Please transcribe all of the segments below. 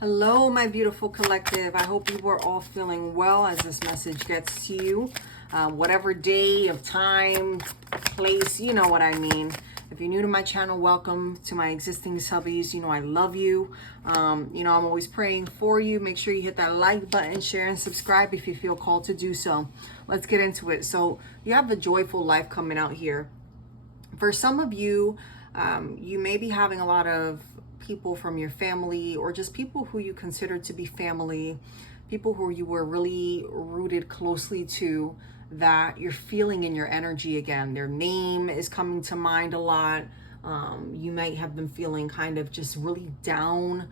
Hello, my beautiful collective. I hope you are all feeling well as this message gets to you. Whatever day of time, place, you know what I mean. If you're new to my channel, welcome. To my existing subbies, you know I love you. I'm always praying for you. Make sure you hit that like button, share, and subscribe if you feel called to do so. Let's get into it. So you have a joyful life coming out here. For some of you, you may be having a lot of people from your family or just people who you consider to be family, people who you were really rooted closely to, that you're feeling in your energy again. Their name is coming to mind a lot. You might have been feeling kind of just really down,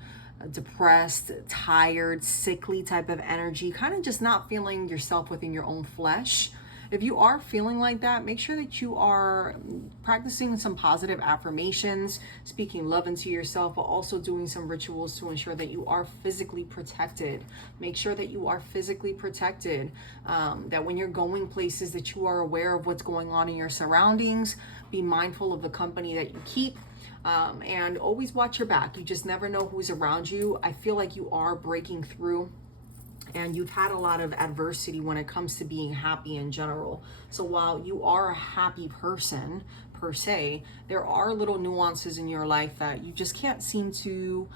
depressed, tired, sickly type of energy, kind of just not feeling yourself within your own flesh. If you are feeling like that, make sure that you are practicing some positive affirmations, speaking love into yourself, but also doing some rituals to ensure that you are physically protected. Make sure that you are physically protected, that when you're going places that you are aware of what's going on in your surroundings. Be mindful of the company that you keep. And always watch your back. You just never know who's around you. I feel like you are breaking through and you've had a lot of adversity when it comes to being happy in general. So while you are a happy person per se, there are little nuances in your life that you just can't seem to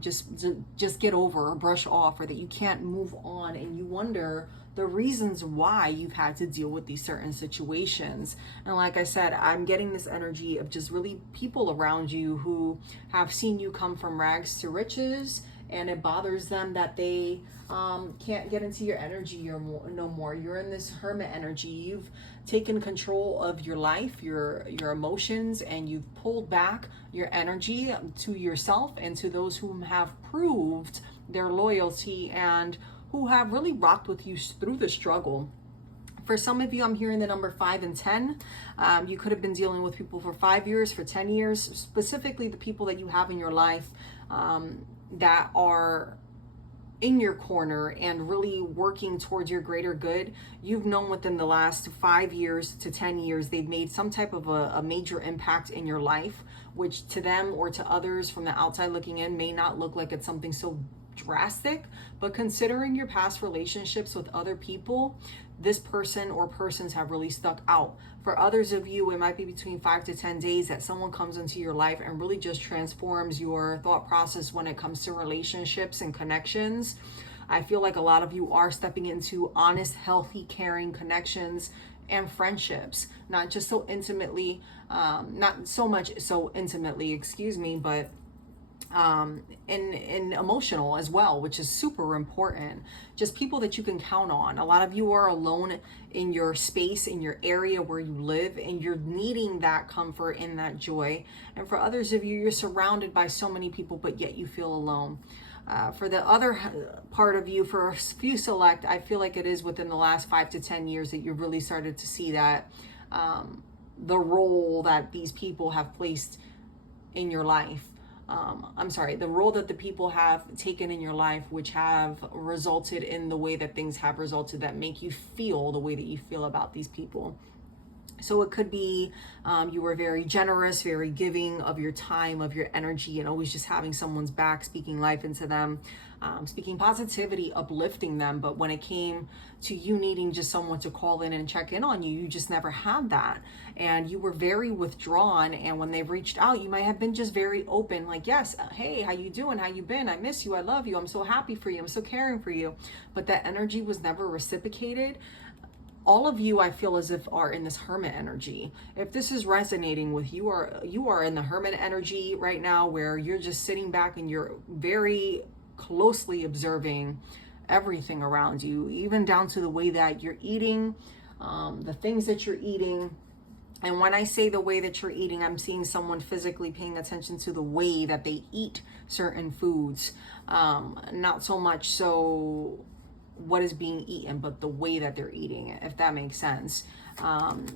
just get over or brush off, or that you can't move on, and you wonder the reasons why you've had to deal with these certain situations. And like I said, I'm getting this energy of just really people around you who have seen you come from rags to riches, and it bothers them that they can't get into your energy no more. You're in this hermit energy. You've taken control of your life, your emotions, and you've pulled back your energy to yourself and to those who have proved their loyalty and who have really rocked with you through the struggle. For some of you, I'm hearing the number 5 and 10. You could have been dealing with people for 5 years, for 10 years, specifically the people that you have in your life that are in your corner and really working towards your greater good. You've known within the last 5 years to 10 years, they've made some type of a major impact in your life, which to them or to others from the outside looking in may not look like it's something so drastic, but considering your past relationships with other people, this person or persons have really stuck out. For others of you, it might be between 5 to 10 days that someone comes into your life and really just transforms your thought process when it comes to relationships and connections. I feel like a lot of you are stepping into honest, healthy, caring connections and friendships, not just so intimately, not so much so intimately, but and emotional as well, which is super important. Just people that you can count on. A lot of you are alone in your space, in your area where you live, and you're needing that comfort and that joy. And for others of you, you're surrounded by so many people, but yet you feel alone. For the other part of you, for a few select, I feel like it is within the last 5 to 10 years that you've really started to see that the role that these people have placed in your life. The role that the people have taken in your life, which have resulted in the way that things have resulted, that make you feel the way that you feel about these people. So it could be you were very generous, very giving of your time, of your energy, and always just having someone's back, speaking life into them, speaking positivity, uplifting them. But when it came to you needing just someone to call in and check in on you, you just never had that. And you were very withdrawn. And when they reached out, you might have been just very open, like, yes, hey, how you doing? How you been? I miss you. I love you. I'm so happy for you. I'm so caring for you. But that energy was never reciprocated. All of you, I feel as if, are in this hermit energy. If this is resonating with you, you are in the hermit energy right now, where you're just sitting back and you're very closely observing everything around you, even down to the way that you're eating, the things that you're eating. And when I say the way that you're eating, I'm seeing someone physically paying attention to the way that they eat certain foods. Not so much so what is being eaten, but the way that they're eating it, if that makes sense.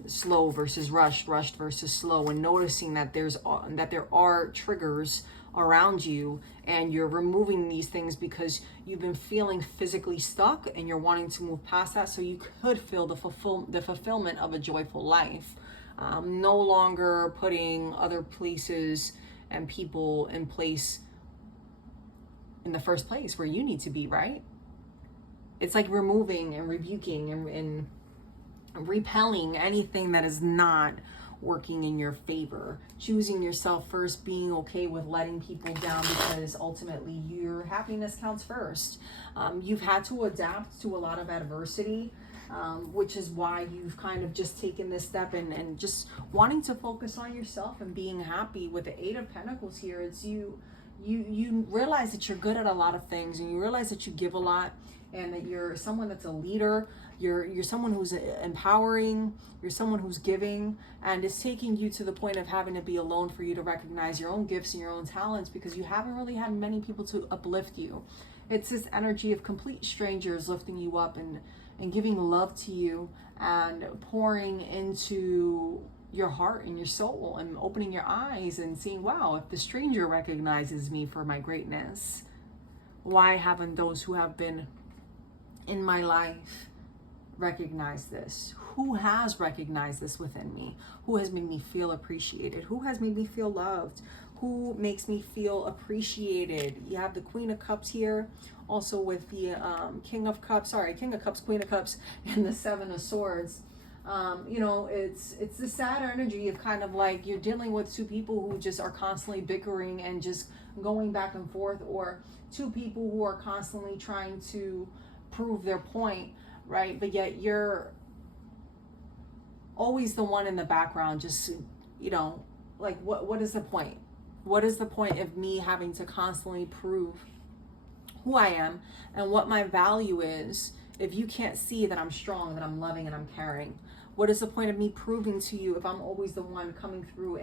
Slow versus rushed versus slow, and noticing that there are triggers around you, and you're removing these things because you've been feeling physically stuck and you're wanting to move past that, so you could feel the fulfillment of a joyful life. No longer putting other places and people in place in the first place, where you need to be, right? It's like removing and rebuking and repelling anything that is not working in your favor. Choosing yourself first, being okay with letting people down, because ultimately your happiness counts first. You've had to adapt to a lot of adversity, which is why you've kind of just taken this step and just wanting to focus on yourself and being happy. With the Eight of Pentacles here, it's you realize that you're good at a lot of things, and you realize that you give a lot, and that you're someone that's a leader. You're someone who's empowering, you're someone who's giving, and it's taking you to the point of having to be alone for you to recognize your own gifts and your own talents, because you haven't really had many people to uplift you. It's this energy of complete strangers lifting you up and giving love to you and pouring into your heart and your soul and opening your eyes and seeing, wow, if the stranger recognizes me for my greatness, why haven't those who have been in my life recognize this? Who has recognized this within me? Who has made me feel appreciated? Who has made me feel loved? Who makes me feel appreciated? You have the Queen of Cups here, also with the King of Cups, Queen of Cups, and the Seven of Swords. You know, it's the sad energy of kind of like you're dealing with two people who just are constantly bickering and just going back and forth, or two people who are constantly trying to prove their point, right? But yet you're always the one in the background, just, you know, like what is the point? What is the point of me having to constantly prove who I am and what my value is if you can't see that I'm strong, that I'm loving, and I'm caring? What is the point of me proving to you if I'm always the one coming through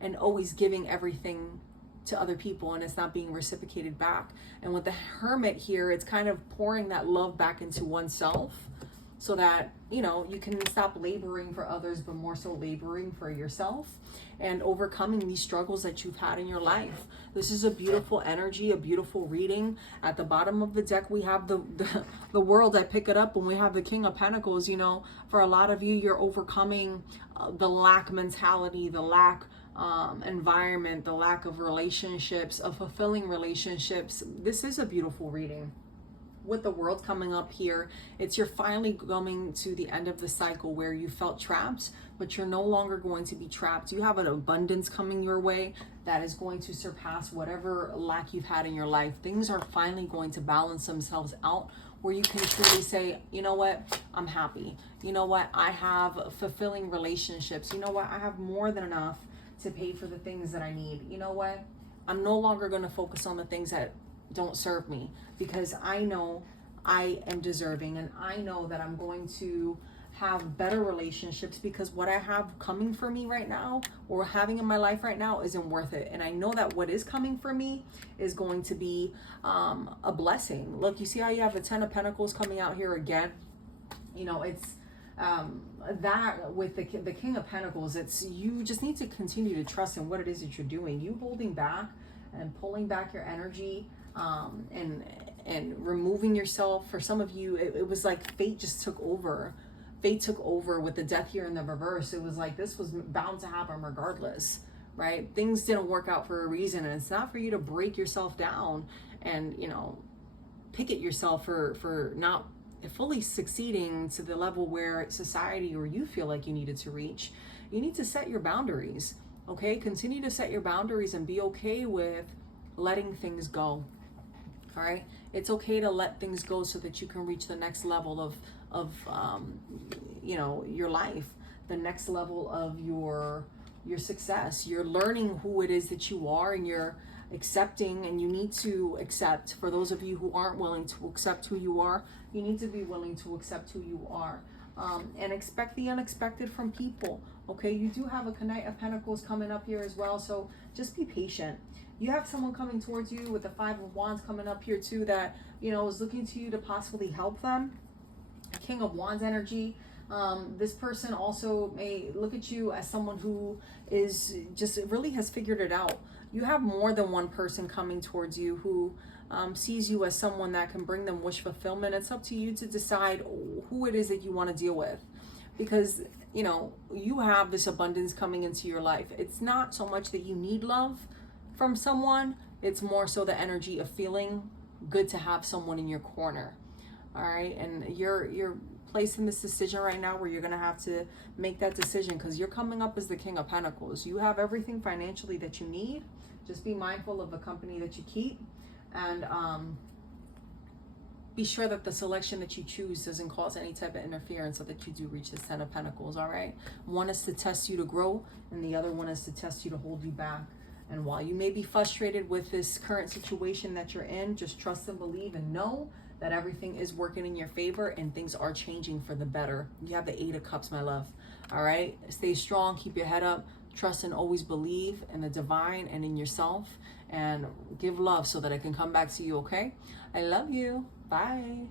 and always giving everything to other people and it's not being reciprocated back? And with the Hermit here, it's kind of pouring that love back into oneself, so that, you know, you can stop laboring for others, but more so laboring for yourself and overcoming these struggles that you've had in your life. This is a beautiful energy, a beautiful reading. At the bottom of the deck, we have the World. I pick it up when we have the King of Pentacles. You know, for a lot of you, you're overcoming the lack mentality, the lack environment, the lack of relationships, of fulfilling relationships. This is a beautiful reading. With the World coming up here, it's you're finally coming to the end of the cycle where you felt trapped, but you're no longer going to be trapped. You have an abundance coming your way that is going to surpass whatever lack you've had in your life. Things are finally going to balance themselves out, where you can truly say, you know what, I'm happy. You know what, I have fulfilling relationships. You know what, I have more than enough to pay for the things that I need. You know what, I'm no longer going to focus on the things that don't serve me, because I know I am deserving, and I know that I'm going to have better relationships, because what I have coming for me right now, or having in my life right now, isn't worth it. And I know that what is coming for me is going to be a blessing. Look, you see how you have the Ten of Pentacles coming out here again? You know, it's that with the King of Pentacles, it's you just need to continue to trust in what it is that you're doing. You holding back and pulling back your energy, and removing yourself. For some of you, it was like fate just took over. Fate took over with the Death here in the reverse. It was like this was bound to happen regardless, right? Things didn't work out for a reason, and it's not for you to break yourself down and, you know, pick at yourself for not fully succeeding to the level where society or you feel like you needed to reach. You need to set your boundaries, okay? Continue to set your boundaries and be okay with letting things go. All right, it's okay to let things go so that you can reach the next level of you know, your life, the next level of your success. You're learning who it is that you are, and you're accepting, and you need to accept. For those of you who aren't willing to accept who you are, you need to be willing to accept who you are, and expect the unexpected from people. Okay, you do have a Knight of Pentacles coming up here as well, so just be patient. You have someone coming towards you with the Five of Wands coming up here too, that, you know, is looking to you to possibly help them. King of Wands energy. This person also may look at you as someone who is just really has figured it out. You have more than one person coming towards you who sees you as someone that can bring them wish fulfillment. It's up to you to decide who it is that you want to deal with, because, you know, you have this abundance coming into your life. It's not so much that you need love from someone, it's more so the energy of feeling good to have someone in your corner. All right, and you're placed in this decision right now where you're gonna have to make that decision, because you're coming up as the King of Pentacles. You have everything financially that you need. Just be mindful of the company that you keep, and be sure that the selection that you choose doesn't cause any type of interference, so that you do reach this 10 of Pentacles. All right, one is to test you to grow, and the other one is to test you to hold you back. And while you may be frustrated with this current situation that you're in, just trust and believe and know that everything is working in your favor and things are changing for the better. You have the 8 of Cups, my love. All right, stay strong, keep your head up, trust and always believe in the divine and in yourself, and give love so that I can come back to you. Okay, I love you. Bye.